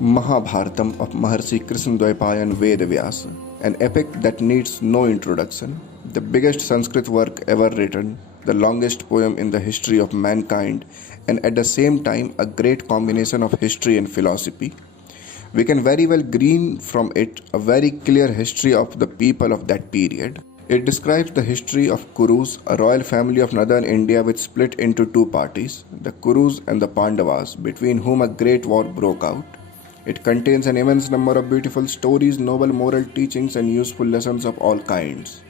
Mahabharatam of Maharshi Krishnadvaipayan Vedavyasa, an epic that needs no introduction, the biggest Sanskrit work ever written, the longest poem in the history of mankind, and at the same time a great combination of history and philosophy. We can very well glean from it a very clear history of the people of that period. It describes the history of Kurus, a royal family of northern India which split into two parties, the Kurus and the Pandavas, between whom a great war broke out. It contains an immense number of beautiful stories, noble moral teachings, and useful lessons of all kinds.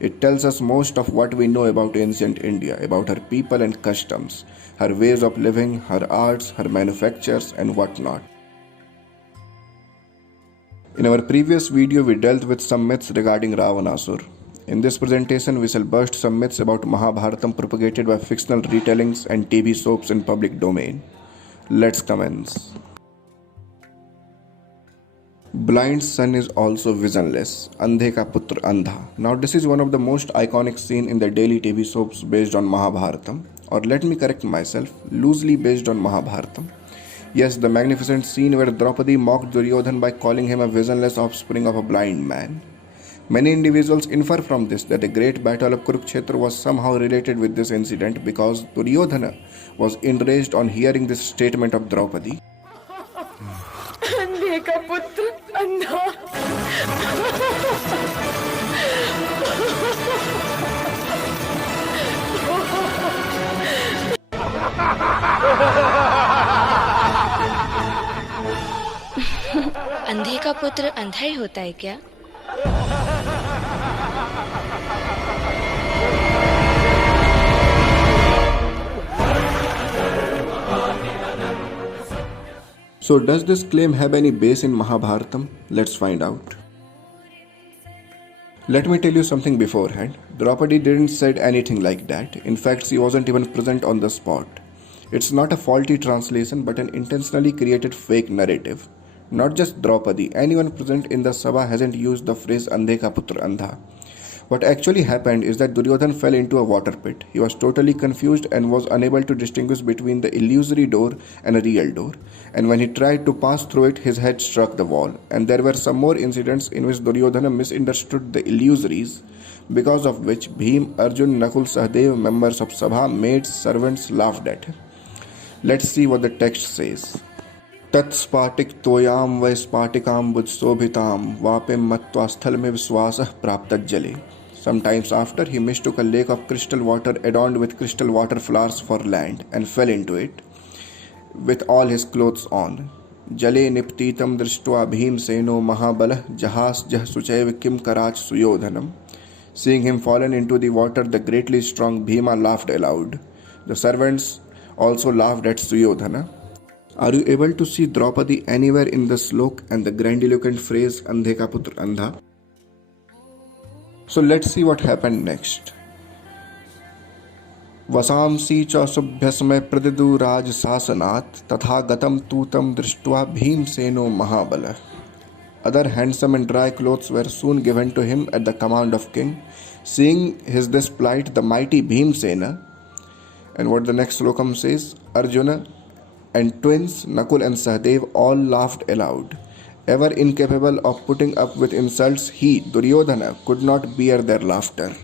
It tells us most of what we know about ancient India, about her people and customs, her ways of living, her arts, her manufactures, and whatnot. In our previous video, we dealt with some myths regarding Ravanasur. In this presentation, we shall burst some myths about Mahabharatam propagated by fictional retellings and TV soaps in public domain. Let's commence. Blind son is also visionless. Andhe ka putra andha. Now this is one of the most iconic scenes in the daily TV soaps based on Mahabharatam. Or let me correct myself, loosely based on Mahabharatam. Yes, the magnificent scene where Draupadi mocked Duryodhan by calling him a visionless offspring of a blind man. Many individuals infer from this that the great battle of Kurukshetra was somehow related with this incident because Duryodhana was enraged on hearing this statement of Draupadi. अंधे का पुत्र अंधा। अंधे का पुत्र अंधा ही होता है क्या? So does this claim have any base in Mahabharatam? Let's find out. Let me tell you something beforehand. Draupadi didn't said anything like that. In fact, she wasn't even present on the spot. It's not a faulty translation but an intentionally created fake narrative. Not just Draupadi, anyone present in the Sabha hasn't used the phrase Andhe ka putra andha. What actually happened is that Duryodhan fell into a water pit. He was totally confused and was unable to distinguish between the illusory door and a real door. And when he tried to pass through it, his head struck the wall. And there were some more incidents in which Duryodhana misunderstood the illusories, because of which Bhim, Arjun, Nakul, Sahadev, members of Sabha, maids, servants laughed at him. Let's see what the text says. Tat spatik toyam vai spatikam bud sobhitam vapim matva sthalme viswasah praptat jale. Sometimes after, he mistook a lake of crystal water adorned with crystal water flowers for land and fell into it with all his clothes on. Jale niptitam drishtva bhim seno mahabalah jahas jah suchaiv kim karach suyodhanam. Seeing him fallen into the water, the greatly strong Bhima laughed aloud. The servants also laughed at Suyodhana. Are you able to see Draupadi anywhere in the slok and the grandiloquent phrase Andhe ka putra andha? So let's see what happened next. Vasamsi cha subhyasmay pradidu raj sasanat tatha gatam tutam drishtva bhim seno mahabala. Other handsome and dry clothes were soon given to him at the command of king. Seeing his this plight, the mighty Bhimsena, and what the next slokam says, Arjuna and twins Nakul and Sahadev all laughed aloud. Ever incapable of putting up with insults, he, Duryodhana, could not bear their laughter.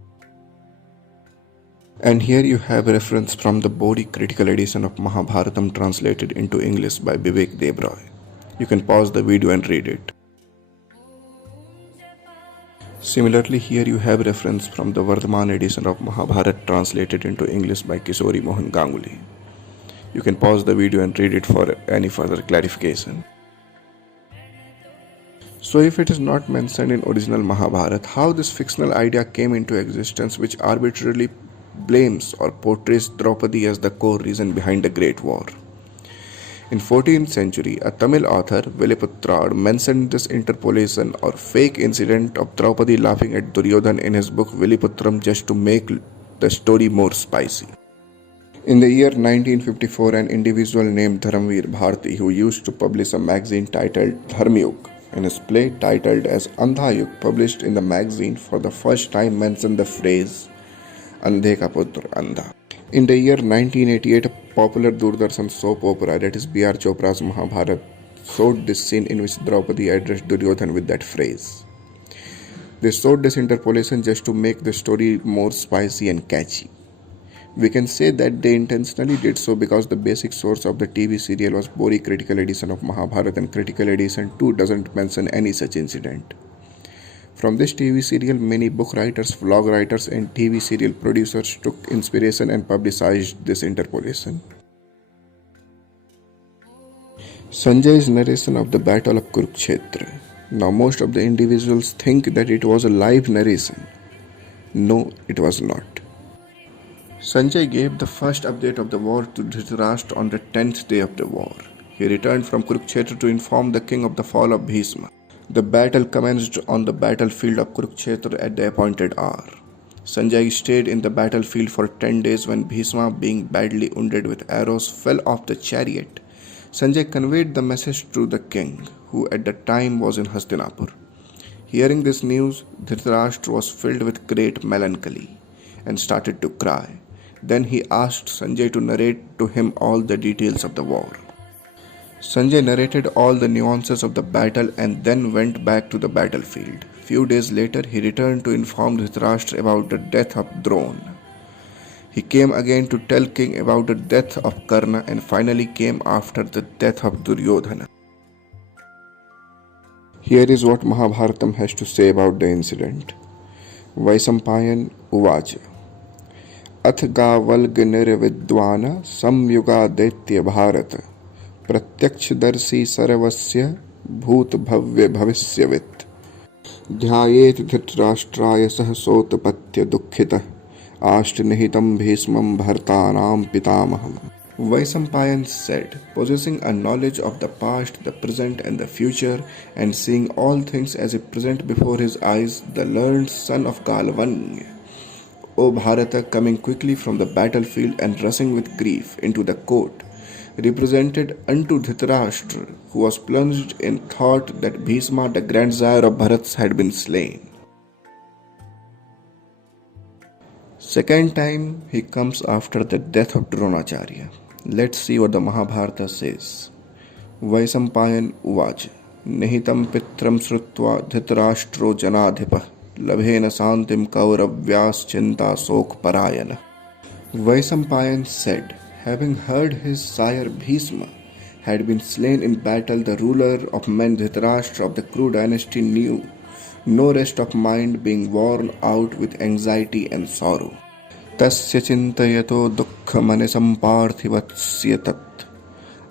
And here you have reference from the body critical edition of Mahabharatam translated into English by Vivek Debroy. You can pause the video and read it. Similarly, here you have reference from the Vardhaman edition of Mahabharata translated into English by Kishori Mohan Ganguly. You can pause the video and read it for any further clarification. So if it is not mentioned in original Mahabharata, how this fictional idea came into existence which arbitrarily blames or portrays Draupadi as the core reason behind the Great War? In 14th century, a Tamil author, Veliputrad, mentioned this interpolation or fake incident of Draupadi laughing at Duryodhan in his book Veliputram just to make the story more spicy. In the year 1954, an individual named Dharamveer Bharti, who used to publish a magazine titled Dharmyug, in his play titled as Andhayug, published in the magazine, for the first time mentioned the phrase Andhe ka putra andha. In the year 1988, a popular Doordarshan soap opera, that is B.R. Chopra's Mahabharata sought this scene in which Draupadi addressed Duryodhan with that phrase. They sought this interpolation just to make the story more spicy and catchy. We can say that they intentionally did so because the basic source of the TV serial was Bori Critical Edition of Mahabharata, and Critical Edition 2 doesn't mention any such incident. From this TV serial, many book writers, vlog writers, and TV serial producers took inspiration and publicized this interpolation. Sanjay's narration of the Battle of Kurukshetra. Now, most of the individuals think that it was a live narration. No, it was not. Sanjay gave the first update of the war to Dhritarashtra on the 10th day of the war. He returned from Kurukshetra to inform the king of the fall of Bhishma. The battle commenced on the battlefield of Kurukshetra at the appointed hour. Sanjay stayed in the battlefield for 10 days when Bhishma, being badly wounded with arrows, fell off the chariot. Sanjay conveyed the message to the king, who at the time was in Hastinapur. Hearing this news, Dhritarashtra was filled with great melancholy and started to cry. Then he asked Sanjay to narrate to him all the details of the war. Sanjay narrated all the nuances of the battle and then went back to the battlefield. Few days later, he returned to inform Dhritarashtra about the death of Drona. He came again to tell king about the death of Karna, and finally came after the death of Duryodhana. Here is what Mahabharatam has to say about the incident. Vaisampayan Uvacha अथ गावल्ग निर्विद्वान संयुगा दैत्य भारत प्रत्यक्षदर्शी सर्वस्य भूत भव्य भविष्यवित् ध्यायेत धृतराष्ट्राय सहसोत्पत्य दुःखितः आष्टनिहितं भीष्मं भरतानां पितामहम्. Vaisampayan said, possessing a knowledge of the past, the present and the future, and seeing all things as it present before his eyes, the learned son of Galvanya, O Bharata, coming quickly from the battlefield and rushing with grief into the court, represented unto Dhritarashtra, who was plunged in thought that Bhishma, the grandsire of Bharat, had been slain. Second time he comes after the death of Dronacharya. Let's see what the Mahabharata says. Vaisampayan Uvacha Nihitam Pitram Srutva Dhritarashtro Janadhipah Labhena Santim Kauravyas Chinta Sok Parayana. Vaisampayan said, having heard his sire Bhishma had been slain in battle, the ruler of men Dhritarashtra of the Kuru dynasty knew no rest of mind, being worn out with anxiety and sorrow. Tasya chintayato dukkha manisam parthivatsya tat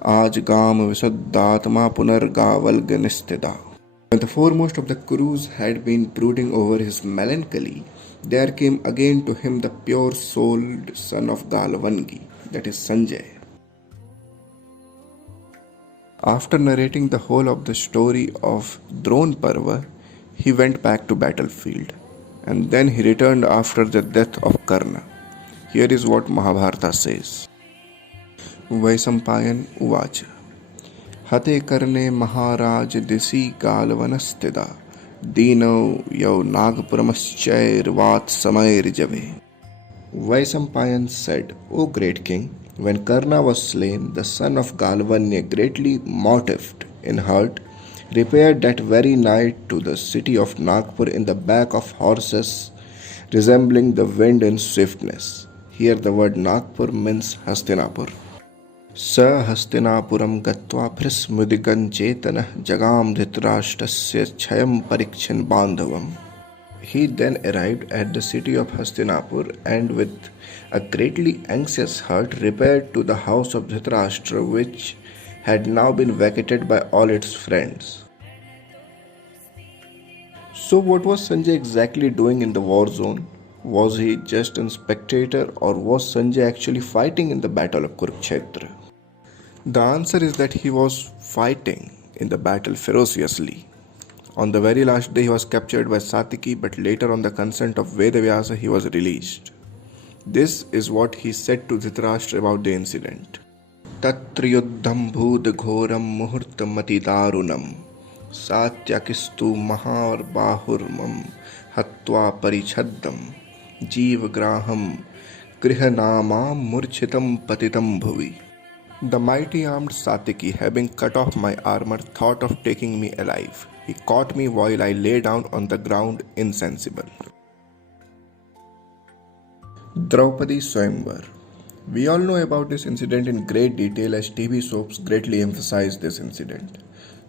aj gam visuddhatma punargavalga nistida. When the foremost of the Kurus had been brooding over his melancholy, there came again to him the pure-souled son of Galvangi, that is Sanjay. After narrating the whole of the story of Drona Parva, he went back to battlefield, and then he returned after the death of Karna. Here is what Mahabharata says. Vaisampayan Uvacha Hate Karne Maharaj Disi Galvanastida Dino Yau Nagpuramaschair Vat Samair Jave. Vaisampayan said, O great king, when Karna was slain, the son of Galvanya, greatly mortified in heart, repaired that very night to the city of Nagpur in the back of horses resembling the wind in swiftness. Here the word Nagpur means Hastinapur. Sa Hastinapuram gatva prismudigan chetana jagam dhritarashtrasya chayam parikshan bandhavam. He then arrived at the city of Hastinapur and with a greatly anxious heart repaired to the house of Dhritarashtra, which had now been vacated by all its friends. So what was Sanjay exactly doing in the war zone? Was he just a spectator, or was Sanjay actually fighting in the battle of Kurukshetra? The answer is that he was fighting in the battle ferociously. On the very last day he was captured by Satiki, but later on the consent of Vedavyasa he was released. This is what he said to Dhritarashtra about the incident. Tatra yuddham bhud ghoram muhurtam matidarunam satyakistu mahar bahurmam hatva parichaddam jeev graham grihanamam murchitam patitam bhuvi. The mighty armed Satiki, having cut off my armor, thought of taking me alive. He caught me while I lay down on the ground insensible. Draupadi Swayamvar. We all know about this incident in great detail as TV soaps greatly emphasize this incident.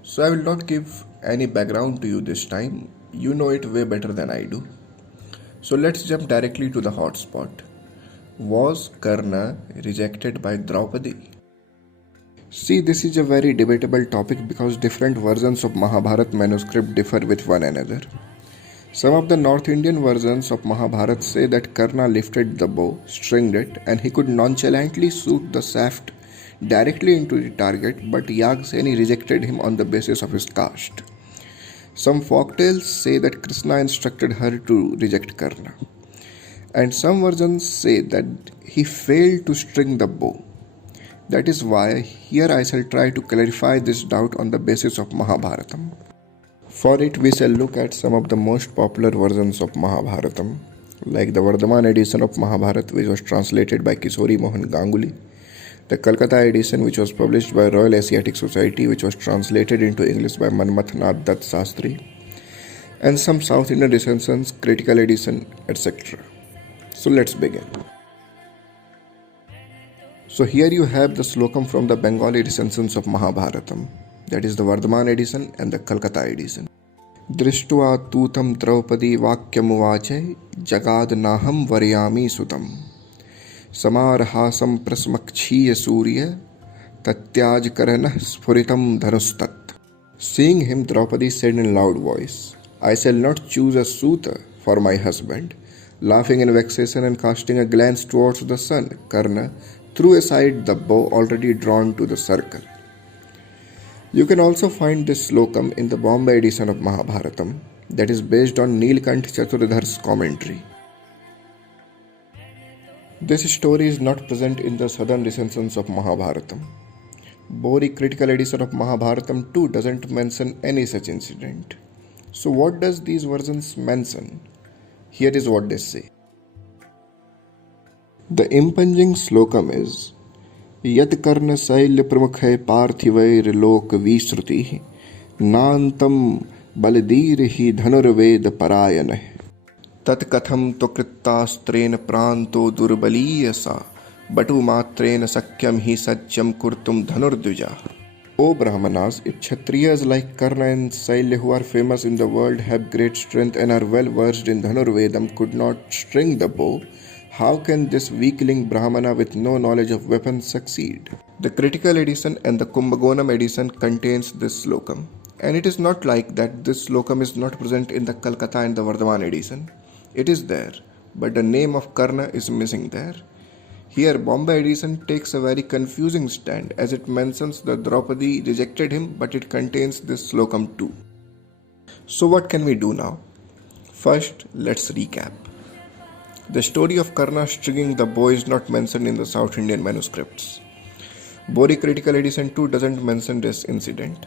So I will not give any background to you this time. You know it way better than I do. So let's jump directly to the hot spot. Was Karna rejected by Draupadi? See, this is a very debatable topic because different versions of Mahabharata manuscript differ with one another. Some of the North Indian versions of Mahabharata say that Karna lifted the bow, stringed it, and he could nonchalantly shoot the shaft directly into the target, but Yagseni rejected him on the basis of his caste. Some folktales say that Krishna instructed her to reject Karna, and some versions say that he failed to string the bow. That is why here I shall try to clarify this doubt on the basis of Mahabharatam. For it, we shall look at some of the most popular versions of Mahabharatam, like the Vardhaman edition of Mahabharata, which was translated by Kishori Mohan Ganguly, the Calcutta edition, which was published by Royal Asiatic Society, which was translated into English by Manmath Nath Dutt Sastri, and some South Indian recensions, critical edition, etc. So let's begin. So here you have the slokam from the Bengali recensions of Mahabharatam, that is the Vardhaman edition and the Calcutta edition. Drishtva tutam Draupadi vakyamuvache jagad naham varyami sutam samarhasam prasmakchiya surya tatyaj karanah sphuritam dhanustat. Seeing him, Draupadi said in loud voice, I shall not choose a suitor for my husband. Laughing in vexation and casting a glance towards the sun, Karna threw aside the bow already drawn to the circle. You can also find this slokam in the Bombay edition of Mahabharatam, that is based on Neelkant Chaturdhar's commentary. This story is not present in the southern recensions of Mahabharatam. Bori critical edition of Mahabharatam too doesn't mention any such incident. So what does these versions mention? Here is what they say. The impinging slokam is Yat karna sailya pramukhay parthivair lok visruti nantam baladir hi dhanurved parayanah tat katham tokrittastren pranto durbaliyasa batu matren sakyam hi satyam kurtum dhanurdvija. O Brahmanas, if Kshatriyas like Karna and Sailya who are famous in the world, have great strength and are well versed in Dhanurvedam, could not string the bow, how can this weakling Brahmana with no knowledge of weapons succeed? The critical edition and the Kumbakonam edition contains this slokam, and it is not like that this slokam is not present in the Calcutta and the Vardhaman edition. It is there, but the name of Karna is missing there. Here Bombay edition takes a very confusing stand as it mentions that Draupadi rejected him, but it contains this slokam too. So what can we do now? First, let's recap. The story of Karna stringing the bow is not mentioned in the South Indian manuscripts. Bori critical edition too doesn't mention this incident.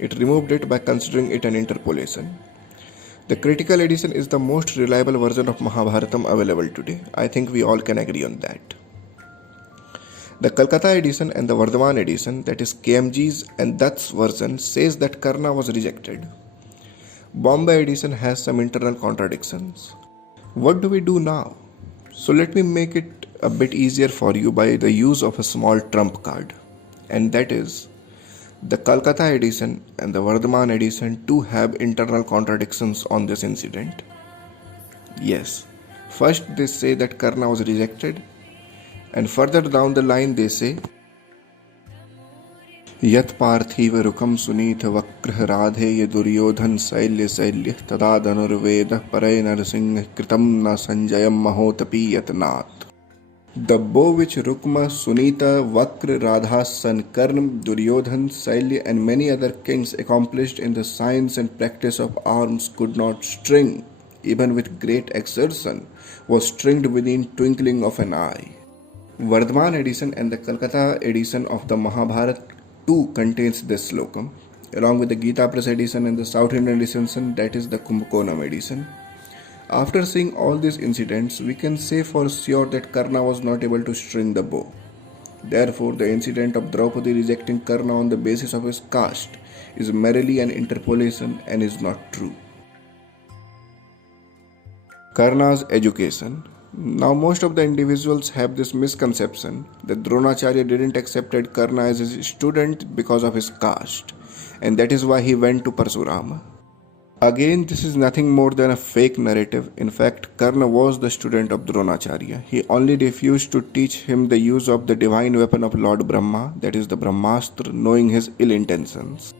It removed it by considering it an interpolation. The critical edition is the most reliable version of Mahabharatam available today. I think we all can agree on that. The Calcutta edition and the Vardhaman edition, that is KMG's and Dutt's version, says that Karna was rejected. Bombay edition has some internal contradictions. What do we do now? So let me make it a bit easier for you by the use of a small trump card. And that is, the Calcutta edition and the Vardhaman edition too have internal contradictions on this incident. Yes, first they say that Karna was rejected, and further down the line they say Yat parthiva rukam sunitha vakrah radhe duryodhan sailya sailya tada dhanurvedah paray narsingh kritam na sanjayam mahotapi yatnat. The bow which Rukma, Sunita, Vakra, Radha's son Karna, Duryodhan, Sailya and many other kings accomplished in the science and practice of arms could not string, even with great exertion, was stringed within twinkling of an eye. Vardhaman edition and the Calcutta edition of the Mahabharata too contains this slokam, along with the Gita Press edition and the South Indian edition, that is the Kumbakonam edition. After seeing all these incidents, we can say for sure that Karna was not able to string the bow. Therefore, the incident of Draupadi rejecting Karna on the basis of his caste is merely an interpolation and is not true. Karna's education. Now, most of the individuals have this misconception that Dronacharya didn't accept Karna as his student because of his caste, and that is why he went to Parshurama. Again, this is nothing more than a fake narrative. In fact, Karna was the student of Dronacharya. He only refused to teach him the use of the divine weapon of Lord Brahma, that is the Brahmastra, knowing his ill intentions.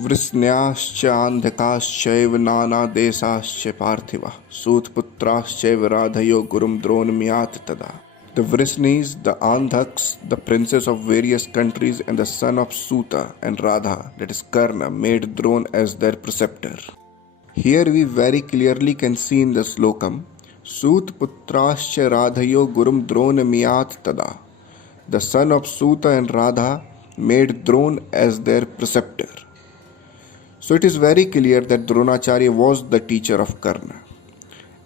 वृष्ण्याश्च आन्धकाश्चैव नानादेशाश्च पार्थिवः सूतपुत्राश्चैव राधयो गुरुं द्रोणमियात् तदा. The Vrishnis, the Andhaks, the princes of various countries and the son of Suta and Radha, that is Karna, made Drona as their preceptor. Here we very clearly can see in the slokam, Sutputrascha Radhayo Gurum Drona Miyat Tada. The son of Suta and Radha made Drona as their preceptor. So it is very clear that Dronacharya was the teacher of Karna.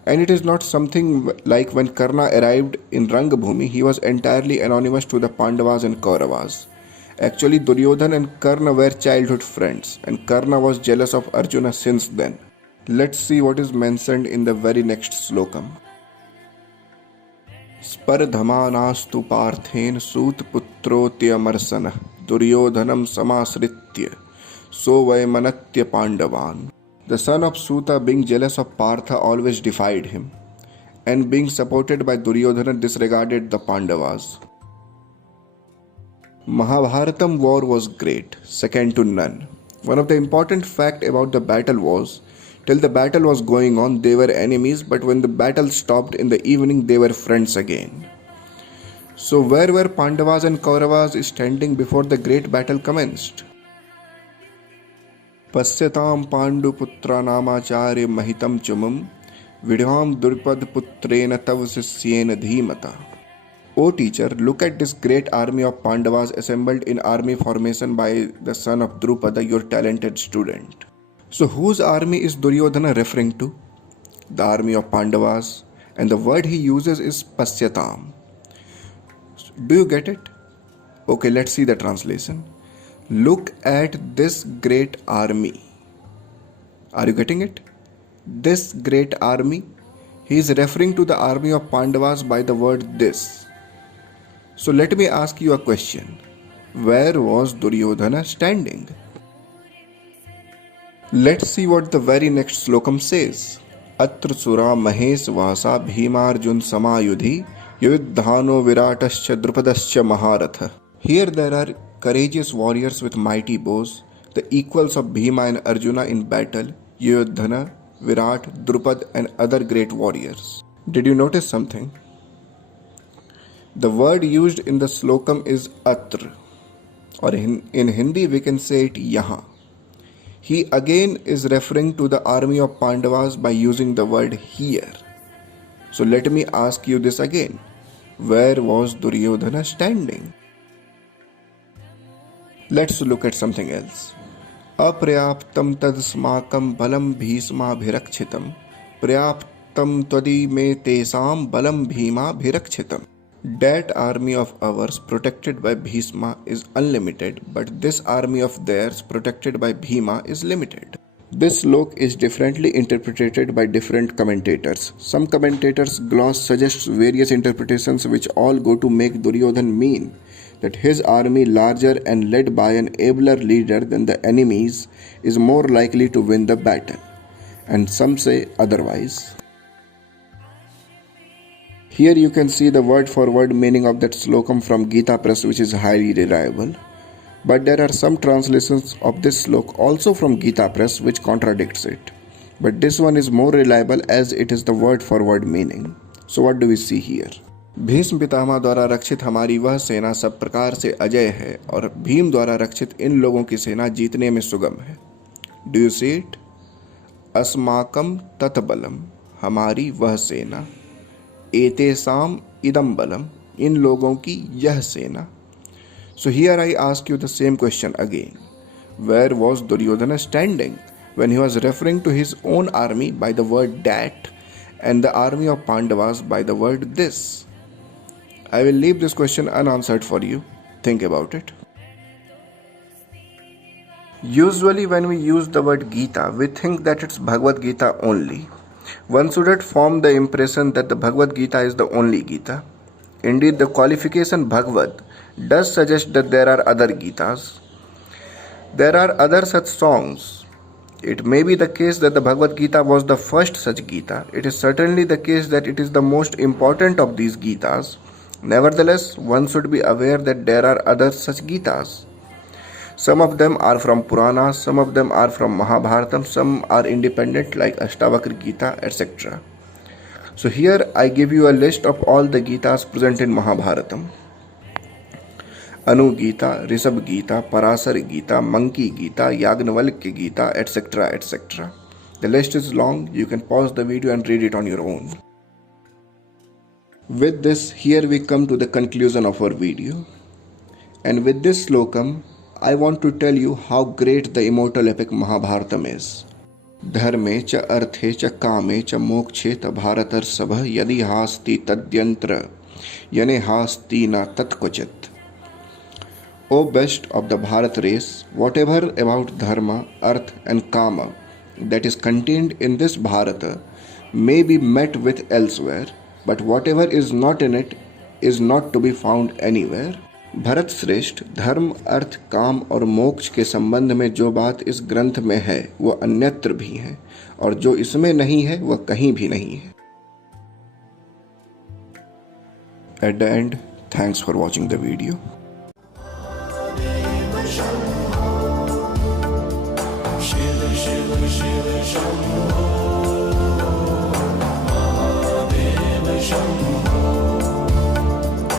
And it is not something like when Karna arrived in Rangbhumi, he was entirely anonymous to the Pandavas and Kauravas. Actually, Duryodhana and Karna were childhood friends, and Karna was jealous of Arjuna since then. Let's see what is mentioned in the very next slokam. Spardhamanastu parthen sut putrotyamarsanah Duryodhanam samasritya so vaimanatya pandavan. The son of Suta, being jealous of Partha, always defied him, and being supported by Duryodhana, disregarded the Pandavas. Mahabharatam war was great, second to none. One of the important facts about the battle was, till the battle was going on, they were enemies, but when the battle stopped in the evening, they were friends again. So where were Pandavas and Kauravas standing before the great battle commenced? पश्यतां पाण्डुपुत्रानामाचार्य महितं चमं विद्यां द्रुपदपुत्रेण तव शिष्येन धीमता. O teacher, look at this great army of Pandavas assembled in army formation by the son of Drupada, your talented student. So whose army is Duryodhana referring to? The army of Pandavas, and the word he uses is Pasyatam. Do you get it? Okay, let's see the translation. Look at this great army. Are you getting it? This great army. He is referring to the army of Pandavas by the word this. So let me ask you a question. Where was Duryodhana standing? Let's see what the very next slokam says. Atra sura mahes vasa bhimarjun samayudhi yuddhano viratascha drupadascha maharatha. Here there are courageous warriors with mighty bows, the equals of Bhima and Arjuna in battle, Yudhana, Virat, Drupad and other great warriors. Did you notice something? The word used in the slokam is atra, or in Hindi we can say it yaha. He again is referring to the army of Pandavas by using the word here. So let me ask you this again. Where was Duryodhana standing? Let's look at something else. Aprayaptam tadasmakam balam bhisma bhirakshitam prayaptam tvadi me tesam balam bhima bhirakshitam. That army of ours protected by Bhisma is unlimited, but this army of theirs protected by Bhima is limited. This slok is differently interpreted by different commentators. Some commentators gloss suggests various interpretations which all go to make Duryodhana mean that his army, larger and led by an abler leader than the enemies, is more likely to win the battle. And some say otherwise. Here you can see the word for word meaning of that slokam from Gita Press, which is highly reliable. But there are some translations of this slok also from Gita Press which contradicts it. But this one is more reliable as it is the word for word meaning. So what do we see here? Bhishma Pitamah द्वारा रक्षित हमारी वह सेना सब प्रकार से अजय है और भीम द्वारा रक्षित इन लोगों की सेना जीतने में सुगम है. Do you see it? अस्माकं ततबलम, हमारी वह सेना. एतेसाम इदम बलम, इन लोगों की यह सेना. So here I ask you the same question again. Where was Duryodhana standing when he was referring to his own army by the word that and the army of Pandavas by the word this? I will leave this question unanswered for you. Think about it. Usually, when we use the word Gita, we think that it's Bhagavad Gita only. One shouldn't form the impression that the Bhagavad Gita is the only Gita. Indeed, the qualification Bhagavad does suggest that there are other Gitas. There are other such songs. It may be the case that the Bhagavad Gita was the first such Gita. It is certainly the case that it is the most important of these Gitas. Nevertheless, one should be aware that there are other such Gitas. Some of them are from Puranas, some of them are from Mahabharatam, some are independent like Ashtavakra Gita, etc. So here I give you a list of all the Gitas present in Mahabharatam. Anu Gita, Rishabh Gita, Parasar Gita, Monkey Gita, Yagnavalkya Gita, etc. etc. The list is long, you can pause the video and read it on your own. With this, here we come to the conclusion of our video. And with this slokam, I want to tell you how great the immortal epic Mahabharatam is. Dharme cha arthe cha kame cha mokshe ta bharatar sabha yadi hasti tadyantra yane hasti na tatkvachit. O best of the Bharat race, whatever about dharma, arth and kama that is contained in this Bharata may be met with elsewhere, but whatever is not in it is not to be found anywhere. Bharat श्रेष्ठ, धर्म, अर्थ, काम और मोक्ष के संबंध में जो बात इस ग्रंथ में है वो अन्यत्र भी है, और जो इसमें नहीं है वह कहीं भी नहीं है. At the end, thanks for watching the video. Shiva, Shiva, Shiva, Shiva.